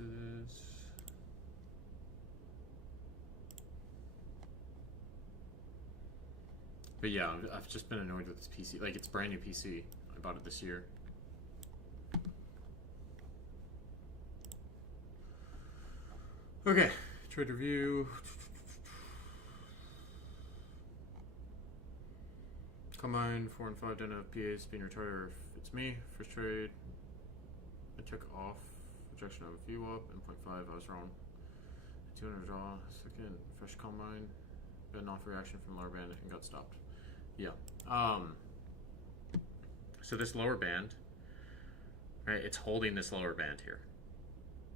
prices. But yeah, I've just been annoyed with this PC. Like, it's a brand new PC. I bought it this year. Okay, trade review. Combine 4 and 5 don't have PAs being retired if it's me. First trade, I took off rejection of a VWAP and 0.5. I was wrong. 200 draw. Second, fresh combine. Been off reaction from lower band and got stopped. Yeah. So this lower band, right? It's holding this lower band here.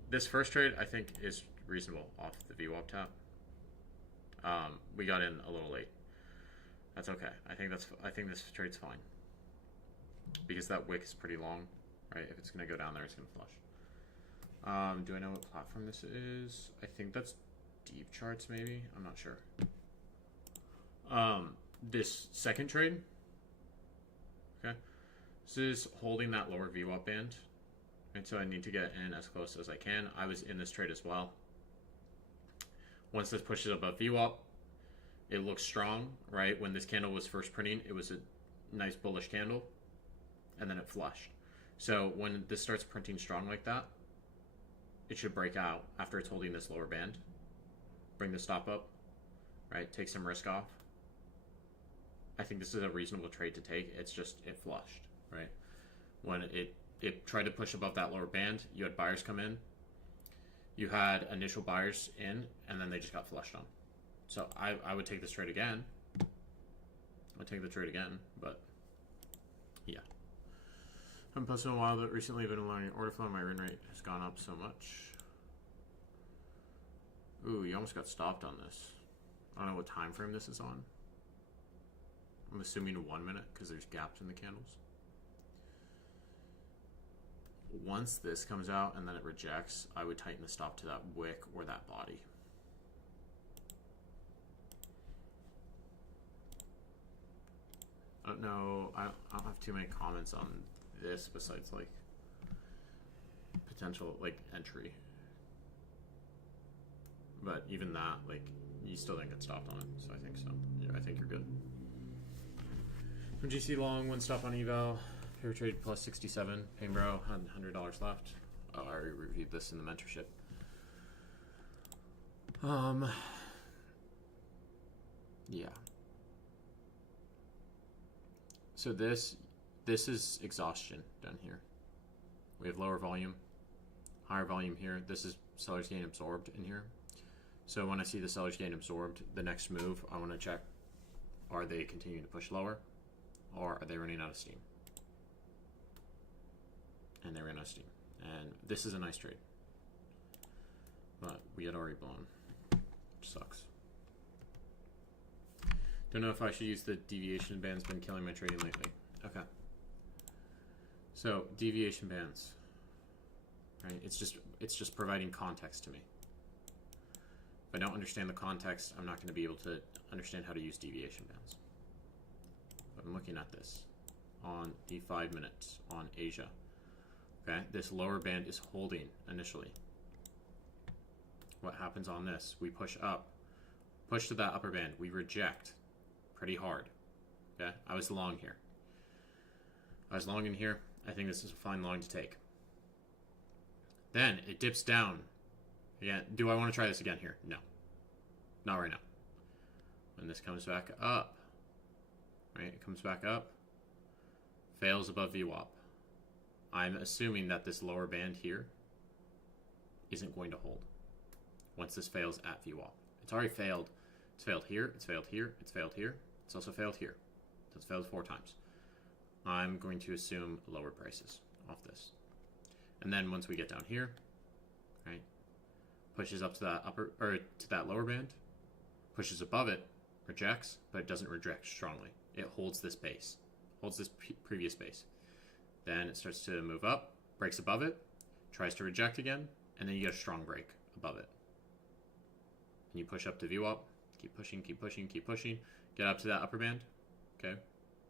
This first trade, I think, is reasonable off the VWAP tap. We got in a little late. That's okay. I think this trade's fine because that wick is pretty long, right? If it's gonna go down there, it's gonna flush. Do I know what platform this is? I think that's Deep Charts, maybe. I'm not sure. This second trade, okay, this is holding that lower VWAP band, and so I need to get in as close as I can. I was in this trade as well. Once this pushes above VWAP, it looks strong, right? When this candle was first printing, it was a nice bullish candle, and then it flushed. So when this starts printing strong like that, it should break out after it's holding this lower band. Bring the stop up, right? Take some risk off. I think this is a reasonable trade to take. It's just, it flushed, right? When it tried to push above that lower band, you had buyers come in. You had initial buyers in, and then they just got flushed on. So I would take this trade again. I'd take the trade again, but yeah. I haven't posted in a while, but recently I've been learning order flow and my win rate has gone up so much. Ooh, you almost got stopped on this. I don't know what time frame this is on. I'm assuming 1 minute because there's gaps in the candles. Once this comes out and then it rejects, I would tighten the stop to that wick or that body. I don't know. I don't have too many comments on this besides like potential like entry. But even that, like, you still didn't get stopped on it, so I think so. Yeah, I think you're good. From GC long, one stop on eval. Favorite trade plus 67. Painbro had $100 left. Oh, I already reviewed this in the mentorship. Yeah. So this is exhaustion down here. We have lower volume, higher volume here. This is sellers getting absorbed in here. So when I see the sellers getting absorbed, the next move, I want to check, are they continuing to push lower or are they running out of steam? And they ran out of steam. And this is a nice trade. But we had already blown. Which sucks. Don't know if I should use the deviation bands. Been killing my trading lately. Okay. So deviation bands. Right? It's just providing context to me. If I don't understand the context, I'm not going to be able to understand how to use deviation bands. But I'm looking at this on the 5 minutes on Asia. Okay, this lower band is holding initially. What happens on this? We push up, push to that upper band. We reject pretty hard. Okay, I was long here. I was long in here. I think this is a fine long to take. Then it dips down. Again, do I want to try this again here? No. Not right now. When this comes back up, right? It comes back up, fails above VWAP. I'm assuming that this lower band here isn't going to hold once this fails at VWAP. It's already failed. It's failed here. It's failed here. It's failed here. It's also failed here. So it's failed 4 times. I'm going to assume lower prices off this. And then once we get down here, right, pushes up to that upper or to that lower band, pushes above it, rejects, but it doesn't reject strongly. It holds this base, holds this previous base. Then it starts to move up, breaks above it, tries to reject again, and then you get a strong break above it. And you push up to VWAP, keep pushing, keep pushing, keep pushing, get up to that upper band. Okay,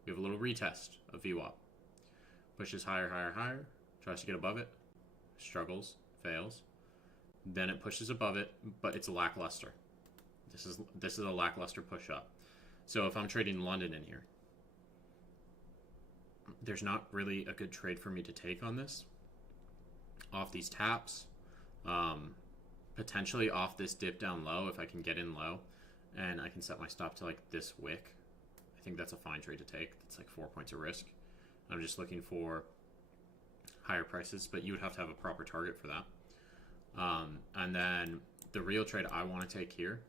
we have a little retest of VWAP. Pushes higher, higher, higher, tries to get above it, struggles, fails. then it pushes above it, but it's lackluster. This is a lackluster push up. So if I'm trading London in here, there's not really a good trade for me to take on this. Off these taps, potentially off this dip down low if I can get in low, and I can set my stop to like this wick. I think that's a fine trade to take. It's like 4 points of risk. I'm just looking for higher prices, but you would have to have a proper target for that. And then the real trade I want to take here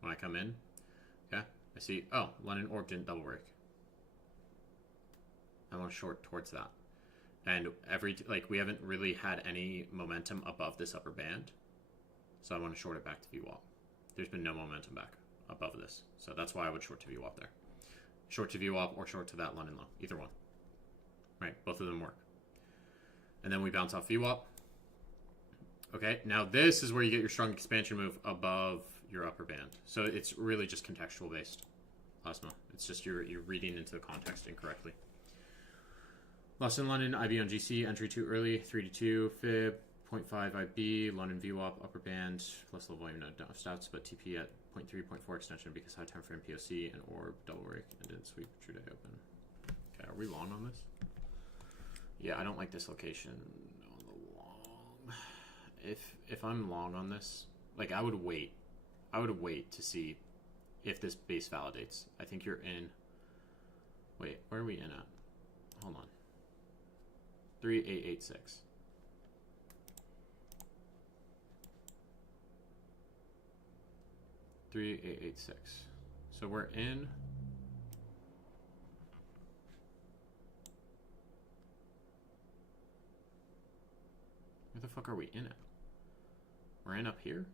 when I come in, okay, I see, oh, London Orb didn't double break. I want to short towards that. And we haven't really had any momentum above this upper band. So I want to short it back to VWAP. There's been no momentum back above this. So that's why I would short to VWAP there. Short to VWAP or short to that London low. Either one. Right, both of them work. And then we bounce off VWAP. Okay, now this is where you get your strong expansion move above your upper band. So it's really just contextual based, Plasma. It's just you're reading into the context incorrectly. Lost in London, IB on GC, entry too early, 3 to 2, fib, 0.5 IB, London VWAP, upper band, plus low volume, not stats, but TP at 0.3, 0.4 extension because high time frame POC and orb, double break, and didn't sweep, true day open. Okay, are we long on this? Yeah, I don't like this location on the long. If I'm long on this, like I would wait to see if this base validates. I think you're in. Wait, where are we in at? Hold on. 3886. So we're in. Where the fuck are we in at? We're in up here?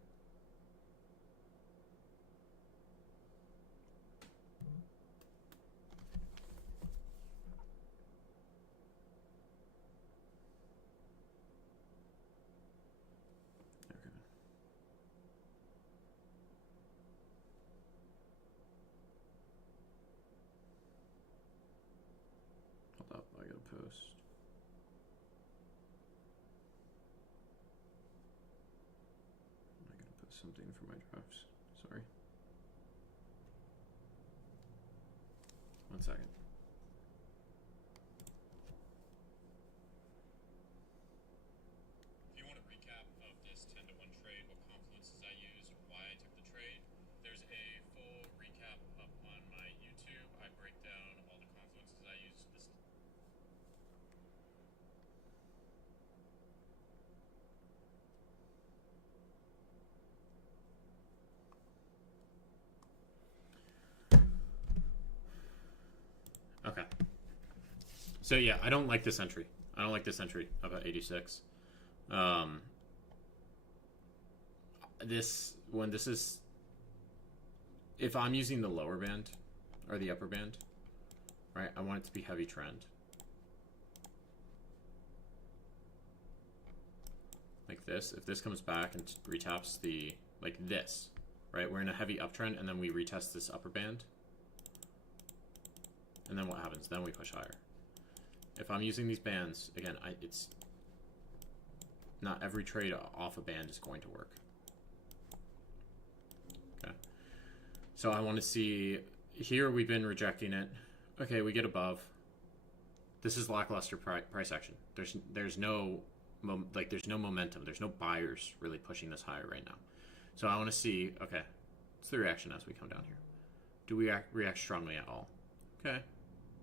Okay. Hold up, I gotta post. Something for my drafts. Sorry. 1 second. If you want a recap of this 10-to-1 trade, what confluences I used, why I took the trade, there's a full recap up on my YouTube. I break down all the confluences I used. Okay. So yeah, I don't like this entry. I don't like this entry about 86. This is, if I'm using the lower band or the upper band, right? I want it to be heavy trend. Like this. If this comes back and retaps the, like this, right? We're in a heavy uptrend and then we retest this upper band. And then what happens? Then we push higher. If I'm using these bands, again, it's not every trade off a band is going to work. Okay. So I want to see, here we've been rejecting it. Okay, we get above. This is lackluster price action. There's no momentum. There's no buyers really pushing this higher right now. So I want to see, okay, what's the reaction as we come down here? Do we react strongly at all? Okay.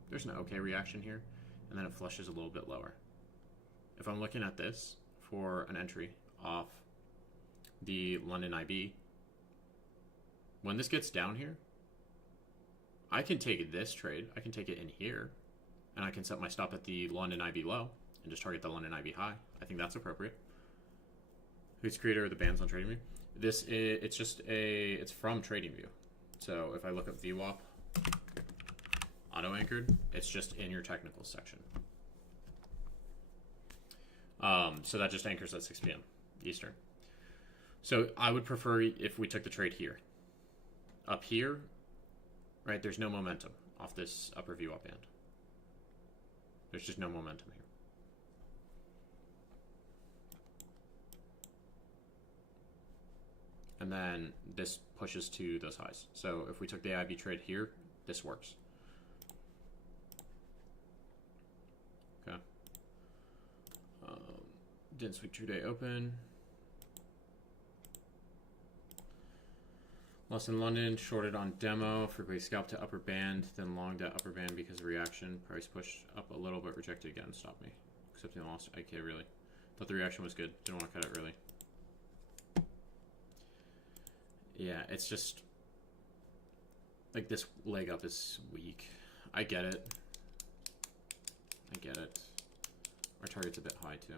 There's an okay reaction here, and then it flushes a little bit lower. If I'm looking at this for an entry off the London IB, when this gets down here, I can take this trade. I can take it in here, and I can set my stop at the London IB low and just target the London IB high. I think that's appropriate. Who's creator of the bands on TradingView? It's from TradingView. So if I look up VWAP, auto-anchored, it's just in your technical section. So that just anchors at 6 p.m. Eastern. So I would prefer if we took the trade here. Up here, right, there's no momentum off this upper VWAP band. There's just no momentum here. and then this pushes to those highs. So if we took the IB trade here, this works. Okay. Didn't swing true day open. Lost in London, shorted on demo, frequently scalped to upper band, then longed at upper band because of reaction. Price pushed up a little, but rejected again. Stopped me. Accepting the loss. IK, really. Thought the reaction was good. Didn't want to cut it early. Yeah, it's just like this leg up is weak. I get it. I get it. Our target's a bit high too.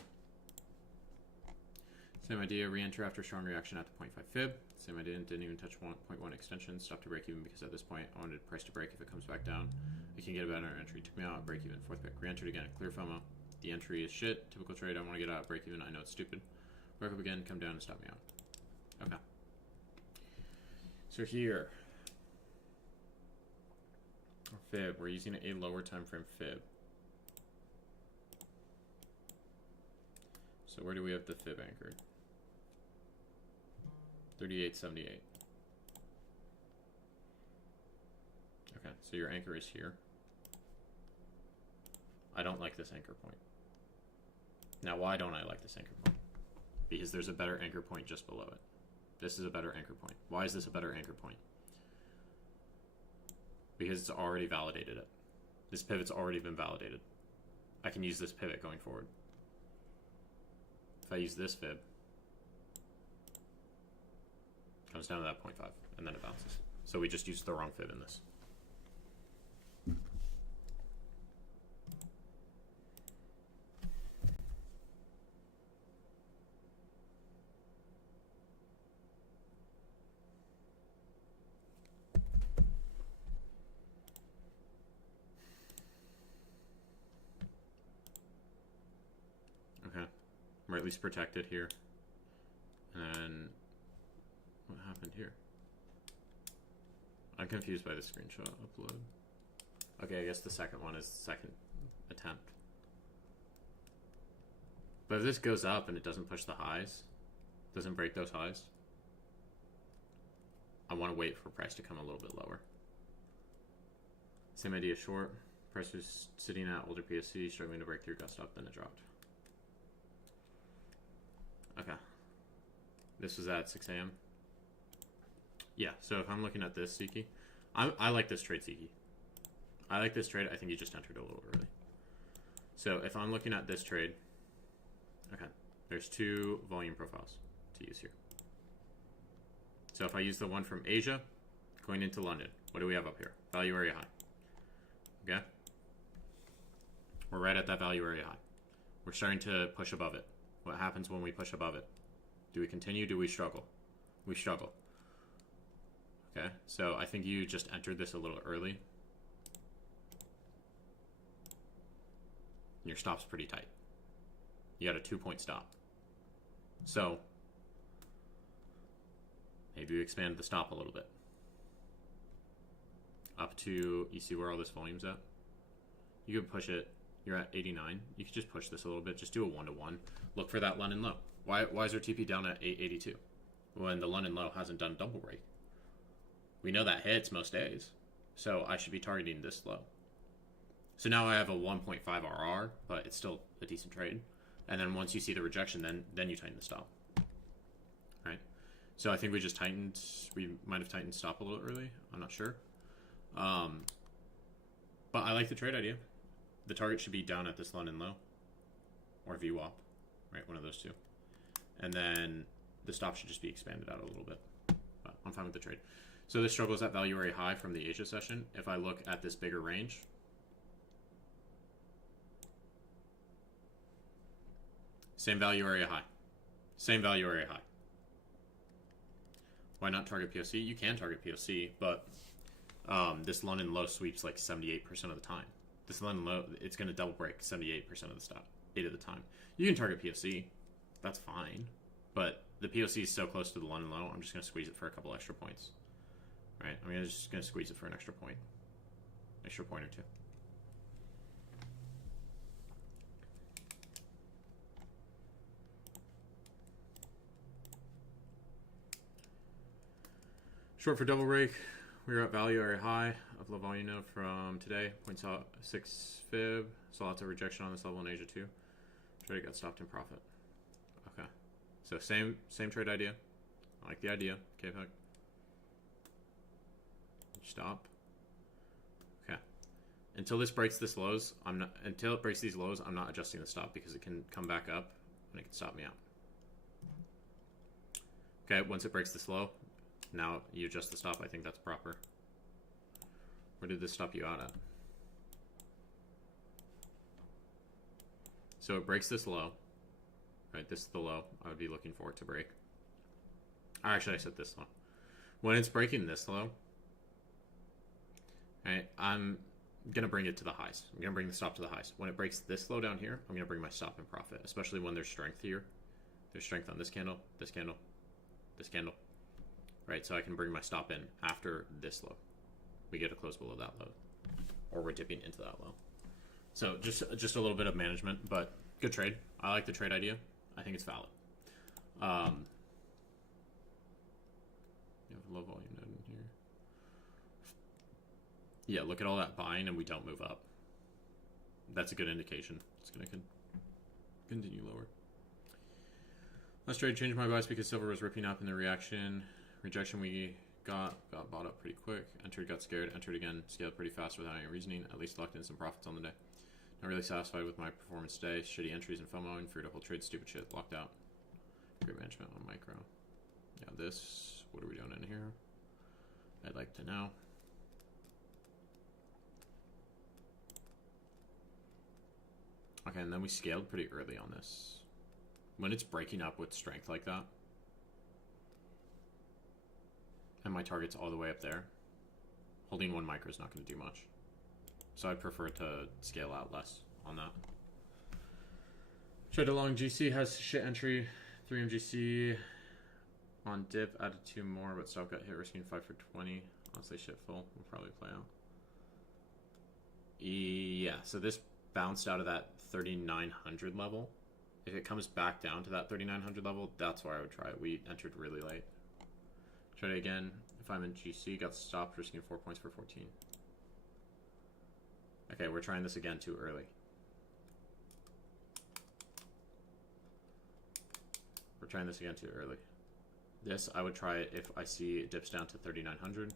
Same idea, re-enter after strong reaction at the 0.5 fib. Same idea, didn't even touch 1.1 extension. Stopped to break even because at this point I wanted price to break. If it comes back down, I can get a better entry. Took me out at break even. Fourth pick, re-entered again. Clear FOMO. The entry is shit. Typical trade. I want to get out at break even. I know it's stupid. Break up again, come down and stop me out. Okay. So here, fib. We're using a lower time frame fib. So where do we have the fib anchored? 38.78. Okay, so your anchor is here. I don't like this anchor point. Now, why don't I like this anchor point? Because there's a better anchor point just below it. This is a better anchor point. Why is this a better anchor point? Because it's already validated it. This pivot's already been validated. I can use this pivot going forward. If I use this fib, comes down to that 0.5, and then it bounces. So we just used the wrong fib in this. Okay, we're at least protected here. And what happened here? I'm confused by the screenshot upload. Okay, I guess the second one is the second attempt. But if this goes up and it doesn't push the highs, doesn't break those highs, I want to wait for price to come a little bit lower. Same idea, short. Price was sitting at older PSC, struggling to break through, got stopped, then it dropped. Okay. This was at 6 a.m. Yeah, so if I'm looking at this, Ziki, I like this trade, Ziki. I like this trade. I think you just entered a little early. So if I'm looking at this trade, okay, there's two volume profiles to use here. So if I use the one from Asia, going into London, what do we have up here? Value area high. Okay? We're right at that value area high. We're starting to push above it. What happens when we push above it? Do we continue? Do we struggle? We struggle. Okay, so I think you just entered this a little early. Your stop's pretty tight. You got a 2-point stop. So maybe you expand the stop a little bit. Up to, you see where all this volume's at? You could push it, you're at 89. You could just push this a little bit, just do a 1-to-1. Look for that London low. Why is our TP down at 882 when the London low hasn't done double break? We know that hits most days, so I should be targeting this low. So now I have a 1.5 RR, but it's still a decent trade. And then once you see the rejection, then you tighten the stop. Right? So I think we just tightened. We might have tightened stop a little early. I'm not sure. But I like the trade idea. The target should be down at this London low or VWAP, right? One of those two. And then the stop should just be expanded out a little bit. But I'm fine with the trade. So this struggles at value area high from the Asia session. If I look at this bigger range, same value area high. Same value area high. Why not target POC? You can target POC, but this London low sweeps like 78% of the time. This London low, it's going to double break 78% of the stop, 8 of the time. You can target POC. That's fine. But the POC is so close to the London low, I'm just going to squeeze it for a couple extra points. Right? I'm just going to squeeze it for an extra point. Extra point or two. Short for double break. We're at value area high of low volume node from today. 0.6 fib. Saw lots of rejection on this level in Asia too. Trade got stopped in profit. Okay. So same trade idea. I like the idea. Okay, stop. Okay. Until this breaks this lows, until it breaks these lows, I'm not adjusting the stop because it can come back up and it can stop me out. Okay, once it breaks this low, now you adjust the stop. I think that's proper. Where did this stop you out at? So it breaks this low. Right, this is the low. I would be looking for it to break. Or actually, I said this low. When it's breaking this low, right, I'm going to bring it to the highs. I'm going to bring the stop to the highs. When it breaks this low down here, I'm going to bring my stop in profit, especially when there's strength here. There's strength on this candle, this candle, this candle. Right, so I can bring my stop in after this low. We get a close below that low. Or we're dipping into that low. So just a little bit of management, but good trade. I like the trade idea. I think it's valid. You have a low volume node in here. Yeah, look at all that buying and we don't move up. That's a good indication. It's going to continue lower. Last trade changed my bias because silver was ripping up in the rejection we got bought up pretty quick. Entered, got scared, entered again, scaled pretty fast without any reasoning, at least locked in some profits on the day. Not really satisfied with my performance today. Shitty entries and FOMO, free to hold trade, stupid shit, locked out. Great management on micro. Yeah, this, what are we doing in here? I'd like to know. Okay, and then we scaled pretty early on this. When it's breaking up with strength like that, and my target's all the way up there, holding 1 micro is not going to do much. So I'd prefer to scale out less on that. Trade along GC has shit entry, 3 MGC on dip, added 2 more, but stop got hit, risking 5 for 20. Honestly, shit full. Will probably play out. Yeah, so this bounced out of that 3,900 level. If it comes back down to that 3,900 level, that's where I would try it. We entered really late. Try it again. If I'm in GC, got stopped, risking 4 points for 14. Okay, we're trying this again too early. We're trying this again too early. This, I would try it if I see it dips down to 3,900.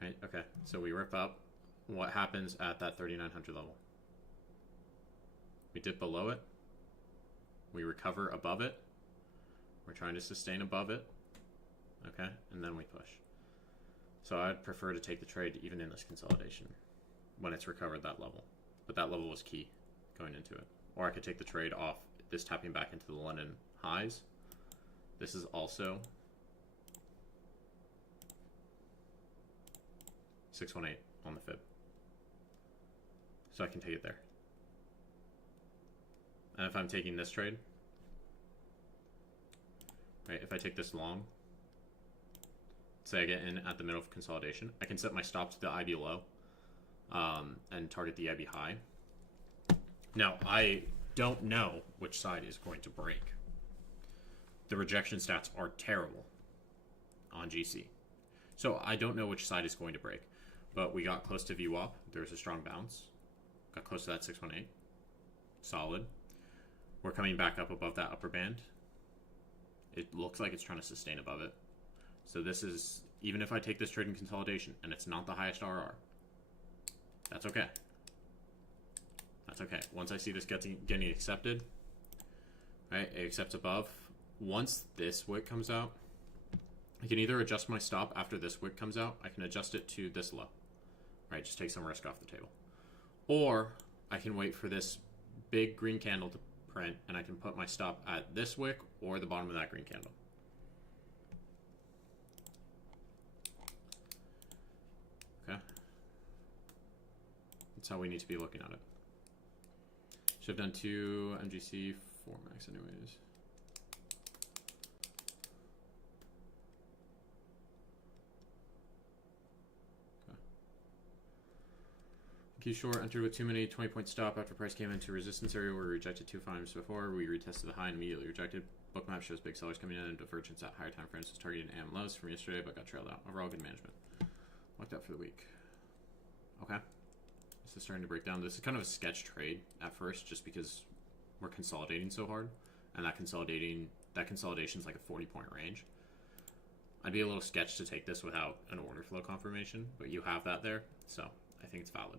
Right, okay, so we rip up. What happens at that 3,900 level? We dip below it. We recover above it. We're trying to sustain above it. Okay, and then we push. So I'd prefer to take the trade even in this consolidation when it's recovered that level. But that level was key going into it. Or I could take the trade off this tapping back into the London highs. This is also 618 on the fib. So I can take it there. And if I'm taking this trade, right, if I take this long, say I get in at the middle of consolidation, I can set my stop to the IB low and target the IB high. Now, I don't know which side is going to break. The rejection stats are terrible on GC. So I don't know which side is going to break. But we got close to VWAP. There's a strong bounce. Got close to that 618. Solid. We're coming back up above that upper band. It looks like it's trying to sustain above it. So this is, even if I take this trade in consolidation and it's not the highest RR, that's okay. That's okay. Once I see this getting accepted, right, it accepts above. Once this wick comes out, I can either adjust my stop after this wick comes out. I can adjust it to this low, right? Just take some risk off the table. Or I can wait for this big green candle to print and I can put my stop at this wick or the bottom of that green candle. Okay. That's how we need to be looking at it. Should have done 2 MGC, 4 max anyways. Q short entered with too many 20-point stop after price came into resistance area where we rejected 2 times before. We retested the high and immediately rejected. Bookmap shows big sellers coming in and divergence at higher time frames was targeting AM lows from yesterday, but got trailed out. Overall, good management. Looked up for the week. Okay. This is starting to break down. This is kind of a sketch trade at first, just because we're consolidating so hard, and that consolidation is like a 40-point range. I'd be a little sketched to take this without an order flow confirmation, but you have that there, so I think it's valid.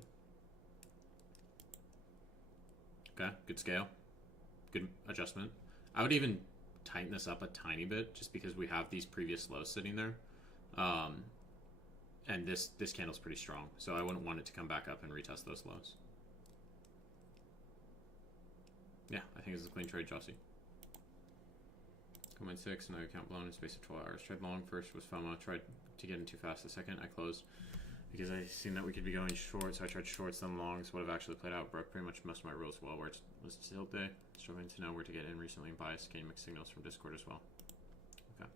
Okay, good scale, good adjustment. I would even tighten this up a tiny bit just because we have these previous lows sitting there, and this candle's pretty strong, so I wouldn't want it to come back up and retest those lows. Yeah, I think this is a clean trade, Jossie. Combine 6, another account blown in space of 12 hours. Tried long first was FOMO. Tried to get in too fast the second. I closed because I seen that we could be going short, so I tried shorts, then longs. What have actually played out? Broke pretty much most of my rules well, where it was tilt day. Struggling to know where to get in recently and bias. Getting mixed signals from Discord as well. Okay.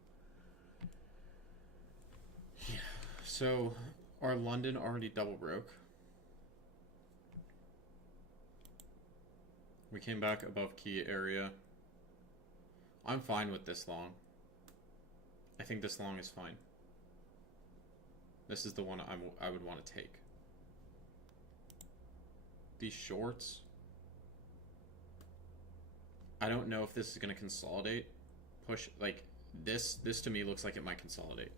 Yeah. So, our London already double broke. We came back above key area. I'm fine with this long. I think this long is fine. This is the one I would want to take. These shorts, I don't know if this is going to consolidate. Push, like, this to me looks like it might consolidate.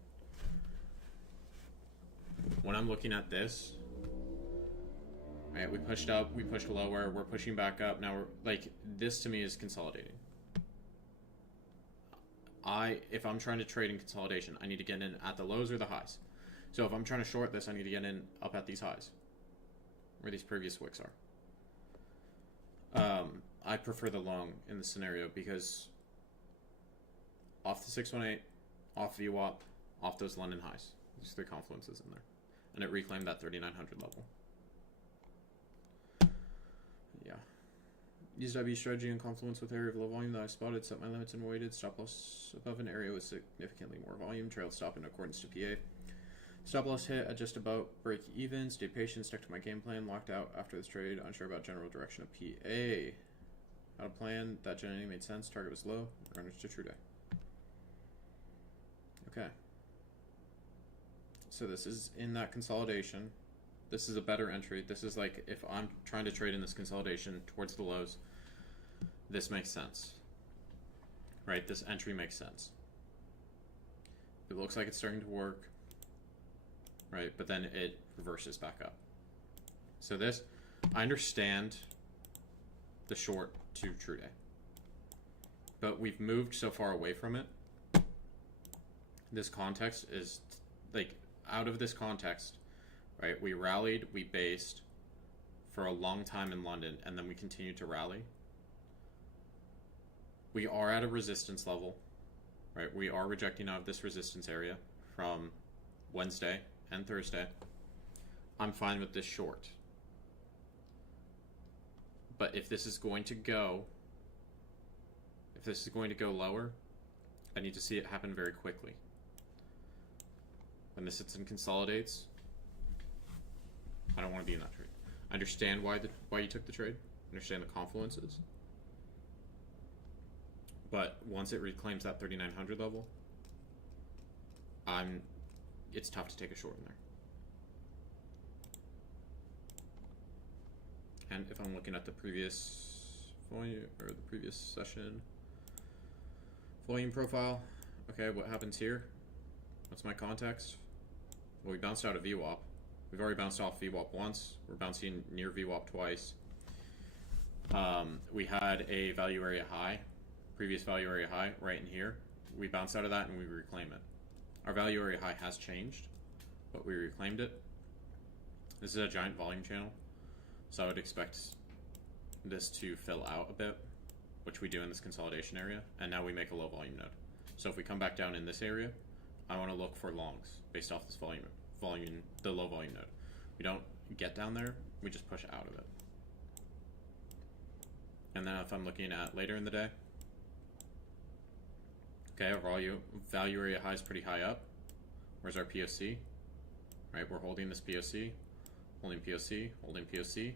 When I'm looking at this, right, we pushed up, we pushed lower, we're pushing back up. Now we're, like, this to me is consolidating. If I'm trying to trade in consolidation, I need to get in at the lows or the highs. So if I'm trying to short this, I need to get in up at these highs, where these previous wicks are. I prefer the long in this scenario because off the 618, off VWAP, off those London highs. There's 3 confluences in there. And it reclaimed that 3900 level. Yeah. Used IB strategy in confluence with area of low volume that I spotted, set my limits and waited. Stop loss above an area with significantly more volume. Trailed stop in accordance to PA. Stop loss hit at just about break even. Stayed patient, stuck to my game plan. Locked out after this trade. Unsure about general direction of PA. Had a plan that generally made sense. Target was low. Runners to true day. Okay. So this is in that consolidation. This is a better entry. This is like if I'm trying to trade in this consolidation towards the lows, this makes sense. Right? This entry makes sense. It looks like it's starting to work. Right? But then it reverses back up. So this, I understand the short to true day. But we've moved so far away from it. This context is like out of this context, right? We rallied, we based for a long time in London, and then we continued to rally. We are at a resistance level, right? We are rejecting out of this resistance area from Wednesday and Thursday. I'm fine with this short. But if this is going to go lower, I need to see it happen very quickly. When this sits and consolidates, I don't want to be in that trade. I understand why you took the trade. I understand the confluences. But once it reclaims that 3900 level, it's tough to take a short in there. And if I'm looking at the previous volume or the previous session volume profile, okay, what happens here? What's my context? Well, we bounced out of VWAP. We've already bounced off VWAP once. We're bouncing near VWAP twice. We had a value area high, previous value area high right in here. We bounced out of that and we reclaim it. Our value area high has changed, but we reclaimed it. This is a giant volume channel, so I would expect this to fill out a bit, which we do in this consolidation area, and now we make a low volume node. So if we come back down in this area, I want to look for longs based off this volume, the low volume node. We don't get down there, we just push out of it. And then if I'm looking at later in the day, okay, our value area high is pretty high up. Where's our POC? Right, we're holding this POC, holding POC, holding POC.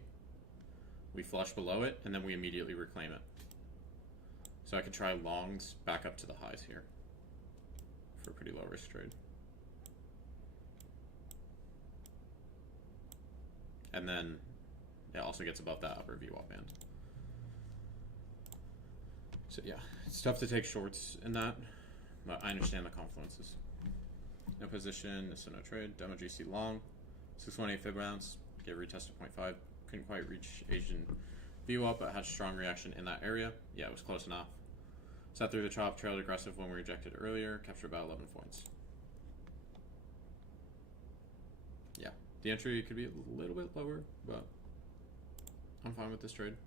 We flush below it, and then we immediately reclaim it. So I could try longs back up to the highs here for a pretty low risk trade. And then it also gets above that upper VWAP band. So yeah, it's tough to take shorts in that, but I understand the confluences. No position, so no trade. Demo GC long, 618 fib rounds, get retest to 0.5. Couldn't quite reach Asian VWAP, but had strong reaction in that area. Yeah, it was close enough. Sat through the chop, trailed aggressive when we rejected earlier, captured about 11 points. Yeah, the entry could be a little bit lower, but I'm fine with this trade.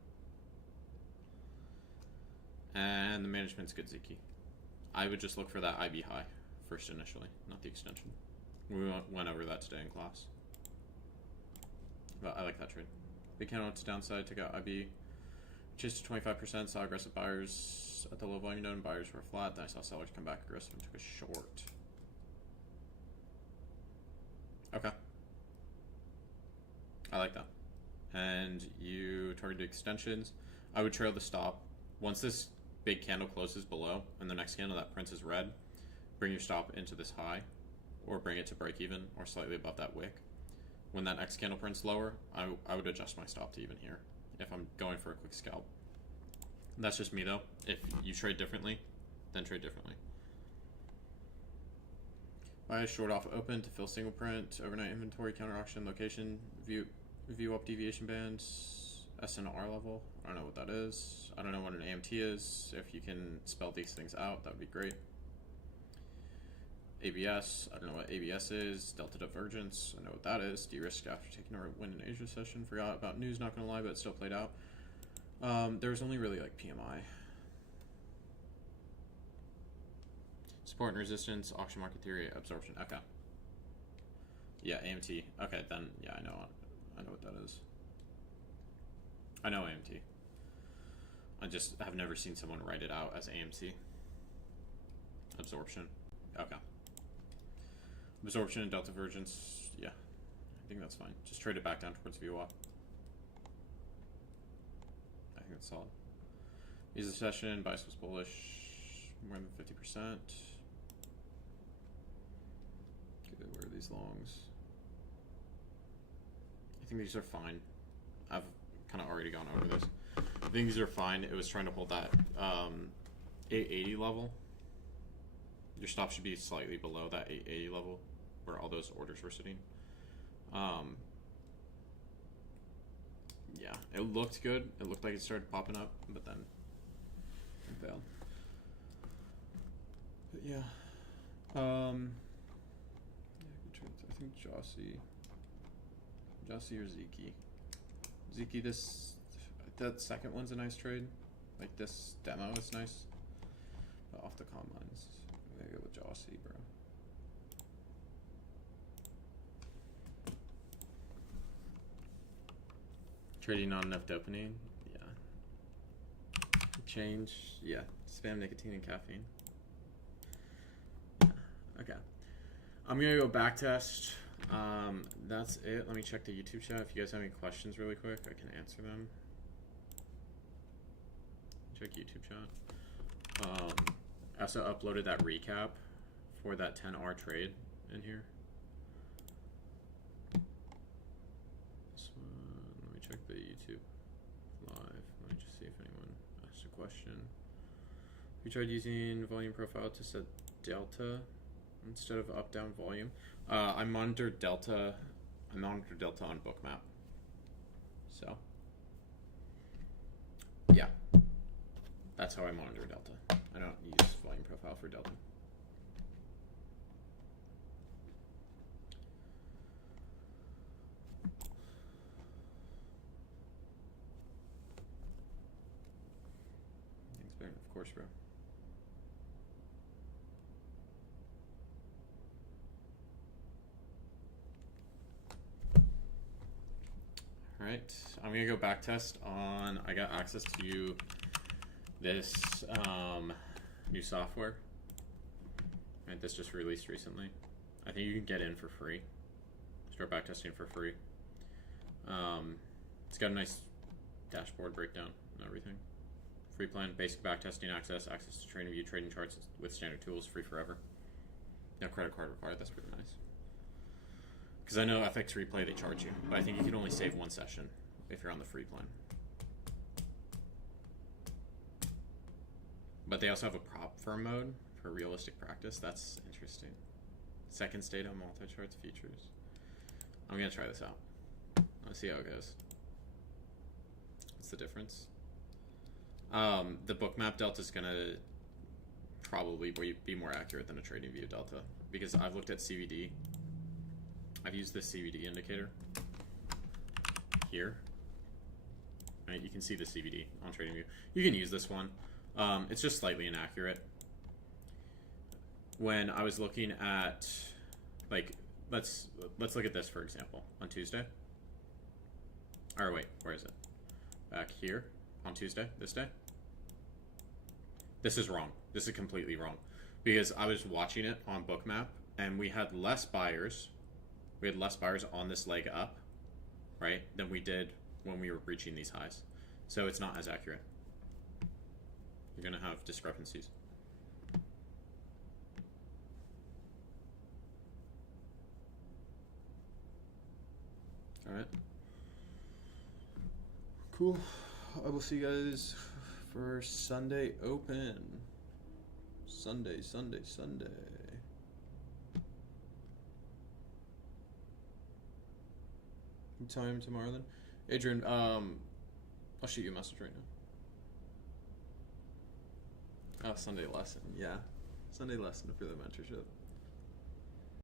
And the management's good, Ziki. I would just look for that IB high first initially, not the extension. We went over that today in class. But I like that trade. Big candle to downside, took out IB. Chased to 25%, saw aggressive buyers at the low volume node, and buyers were flat. Then I saw sellers come back aggressive and took a short. Okay. I like that. And you targeted extensions. I would trail the stop. Once this big candle closes below, and the next candle that prints is red, bring your stop into this high, or bring it to break even, or slightly above that wick. When that next candle prints lower, I would adjust my stop to even here, if I'm going for a quick scalp. That's just me though. If you trade differently, then trade differently. Buy short off open to fill single print, overnight inventory, counter auction, location, view up deviation bands, SNR level. I don't know what that is. I don't know what an AMT is. If you can spell these things out, that would be great. ABS, I don't know what ABS is. Delta divergence, I know what that is. De-risk after taking our win in Asia session. Forgot about news, not gonna lie, but it still played out. There was only really like PMI. Support and resistance, auction market theory, absorption. Okay. Yeah, AMT. Okay, then yeah, I know what that is. I know AMT. I just have never seen someone write it out as AMT. Absorption. Okay. Absorption and delta divergence. Yeah, I think that's fine. Just trade it back down towards VWAP. I think that's solid. Visa session, bias was bullish, more than 50%. Okay, where are these longs? I think these are fine. I've kind of already gone over this. I think these are fine. It was trying to hold that 880 level. Your stop should be slightly below that 880 level where all those orders were sitting. Yeah, it looked good. It looked like it started popping up, but then it failed. But yeah. Yeah, good trades. I think Jossie or Ziki. Ziki, that second one's a nice trade. Like this demo is nice. But off the comm lines, I'm gonna go with Jossie, bro. Trading on enough dopamine, yeah. Change, yeah. Spam nicotine and caffeine. Yeah. Okay. I'm gonna go back test. That's it. Let me check the YouTube chat. If you guys have any questions really quick, I can answer them. Check YouTube chat. I also uploaded that recap for that 10R trade in here. This one, let me check the YouTube live. Let me just see if anyone asked a question. We tried using volume profile to set delta instead of up down volume. I monitor delta. I monitor delta on Bookmap. So yeah, that's how I monitor delta. I don't use volume profile for delta. Thanks, Baron. Of course, bro. All right, I'm gonna go back test on. I got access to this new software. Right, this just released recently. I think you can get in for free. Start back testing for free. It's got a nice dashboard breakdown and everything Free plan, basic backtesting access, access to trading view trading charts with standard tools, free forever. No credit card required. That's pretty nice. Because I know FX Replay, they charge you, but I think you can only save one session if you're on the free plan. But they also have a prop firm mode for realistic practice. That's interesting. Seconds data, multi-charts, features. I'm going to try this out. Let's see how it goes. What's the difference? The bookmap delta is going to probably be more accurate than a trading view delta, because I've looked at CVD. I've used this CVD indicator here. Right, you can see the CVD on trading view. You can use this one. It's just slightly inaccurate. When I was looking at, like, let's look at this for example on Tuesday. Or wait, where is it? Back here on Tuesday, this day. This is wrong. This is completely wrong, because I was watching it on Bookmap and we had less buyers. We had less buyers on this leg up, right, than we did when we were breaching these highs. So it's not as accurate. You're going to have discrepancies. All right. Cool. I will see you guys for Sunday open. Sunday. Time tomorrow then? Adrian, I'll shoot you a message right now. Oh, Sunday lesson, yeah. Sunday lesson for the mentorship.